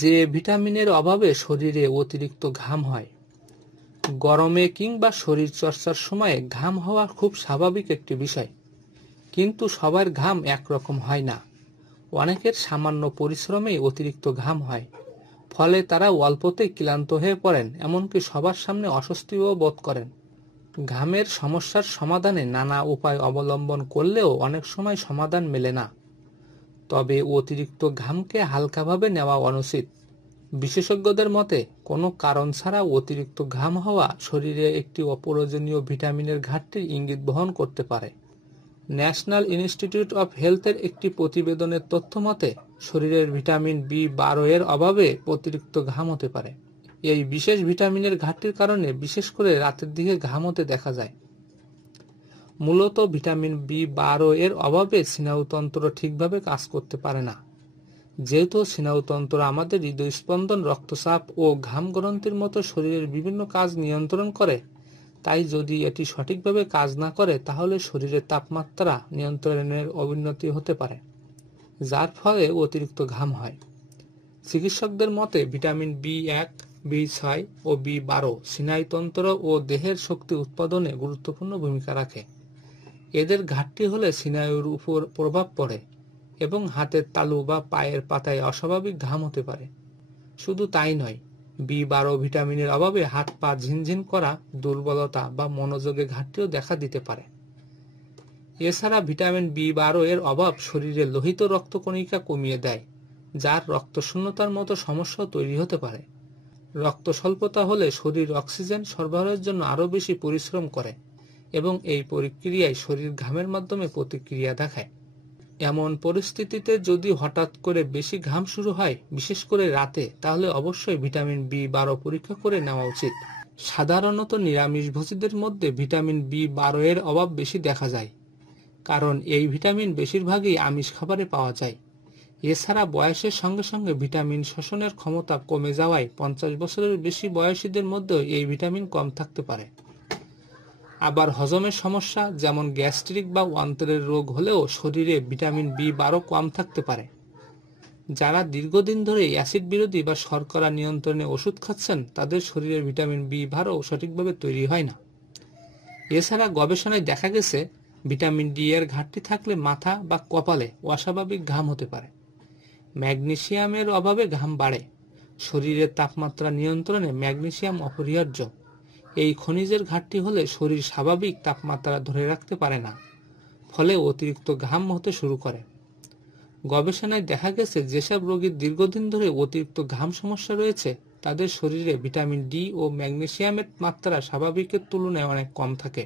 যে ভিটামিনের অভাবে শরীরে অতিরিক্ত ঘাম হয়। গরমে কিংবা শরীর চর্চার সময়ে ঘাম হওয়া খুব স্বাভাবিক একটি বিষয়, কিন্তু সবার ঘাম একরকম হয় না। অনেকের সামান্য পরিশ্রমেই অতিরিক্ত ঘাম হয়, ফলে তারা অল্পতেই ক্লান্ত হয়ে পড়েন, এমনকি সবার সামনে অস্বস্তিও বোধ করেন। ঘামের সমস্যার সমাধানে নানা উপায় অবলম্বন করলেও অনেক সময় সমাধান মেলে না। তবে অতিরিক্ত ঘামকে হালকাভাবে নেওয়া অনুচিত। বিশেষজ্ঞদের মতে কোনো কারণ ছাড়া অতিরিক্ত ঘাম হওয়া শরীরে একটি অপ্রয়োজনীয় ভিটামিনের ঘাটতির ইঙ্গিত বহন করতে পারে। ন্যাশনাল ইনস্টিটিউট অফ হেলথের একটি প্রতিবেদনের তথ্য মতে শরীরের ভিটামিন বি12 এর অভাবে অতিরিক্ত ঘাম হতে পারে। এই বিশেষ ভিটামিনের ঘাটতির কারণে বিশেষ করে রাতের দিকে ঘাম হতে দেখা যায়। মূলত ভিটামিন বি12 এর অভাবে স্নায়ুতন্ত্র ঠিকভাবে কাজ করতে পারে না। যেহেতু স্নায়ুতন্ত্র আমাদের হৃদস্পন্দন, রক্তচাপ ও ঘাম গ্রন্থির মতো শরীরের বিভিন্ন কাজ নিয়ন্ত্রণ করে, তাই যদি এটি সঠিকভাবে কাজ না করে তাহলে শরীরের তাপমাত্রা নিয়ন্ত্রণের অবনতি হতে পারে, যার ফলে অতিরিক্ত ঘাম হয়। চিকিৎসকদের মতে ভিটামিন বি1, বি6 ও বি12 স্নায়ুতন্ত্র ও দেহের শক্তি উৎপাদনে গুরুত্বপূর্ণ ভূমিকা রাখে। এদের ঘাটতি হলে স্নায়ুর উপর প্রভাব পড়ে এবং হাতের তালু বা পায়ের পাতায় অস্বাভাবিক ঘাম হতে পারে। শুধু তাই নয়, বি12 ভিটামিনের অভাবে হাত পা ঝিনঝিন করা, দুর্বলতা বা মনোযোগে ঘাটতিও দেখা দিতে পারে। এছাড়া ভিটামিন বি12 এর অভাব শরীরে লোহিত রক্তকণিকা কমিয়ে দেয়, যার রক্তশূন্যতার মতো সমস্যাও তৈরি হতে পারে। রক্ত স্বল্পতা হলে শরীর অক্সিজেন সরবরাহের জন্য আরও বেশি পরিশ্রম করে এবং এই প্রক্রিয়ায় শরীর ঘামের মাধ্যমে প্রতিক্রিয়া দেখায়। এমন পরিস্থিতিতে যদি হঠাৎ করে বেশি ঘাম শুরু হয়, বিশেষ করে রাতে, তাহলে অবশ্যই ভিটামিন বি12 পরীক্ষা করে নেওয়া উচিত। সাধারণত নিরামিষভোজীদের মধ্যে ভিটামিন বি12 এর অভাব বেশি দেখা যায়, কারণ এই ভিটামিন বেশিরভাগই আমিষ খাবারে পাওয়া যায়। এছাড়া বয়সের সঙ্গে সঙ্গে ভিটামিন শোষণের ক্ষমতা কমে যাওয়ায় 50 বছরের বেশি বয়সীদের মধ্যেও এই ভিটামিন কম থাকতে পারে। আবার হজমের সমস্যা যেমন গ্যাস্ট্রিক বা অন্ত্রের রোগ হলেও শরীরে ভিটামিন বি12 কম থাকতে পারে। যারা দীর্ঘদিন ধরে অ্যাসিড বিরোধী বা শর্করা নিয়ন্ত্রণে ওষুধ খাচ্ছেন, তাদের শরীরে ভিটামিন বি12 সঠিকভাবে তৈরি হয় না। এছাড়া গবেষণায় দেখা গেছে ভিটামিন ডি এর ঘাটতি থাকলে মাথা বা কপালে অস্বাভাবিক ঘাম হতে পারে। ম্যাগনেসিয়ামের অভাবে ঘাম বাড়ে। শরীরের তাপমাত্রা নিয়ন্ত্রণে ম্যাগনেসিয়াম অপরিহার্য। এই খনিজের ঘাটতি হলে শরীর স্বাভাবিক তাপমাত্রা ধরে রাখতে পারে না, ফলে অতিরিক্ত ঘাম হতে শুরু করে। গবেষণায় দেখা গেছে যেসব রোগীর দীর্ঘদিন ধরে অতিরিক্ত ঘাম সমস্যা রয়েছে, তাদের শরীরে ভিটামিন ডি ও ম্যাগনেসিয়ামের মাত্রা স্বাভাবিকের তুলনায় অনেক কম থাকে।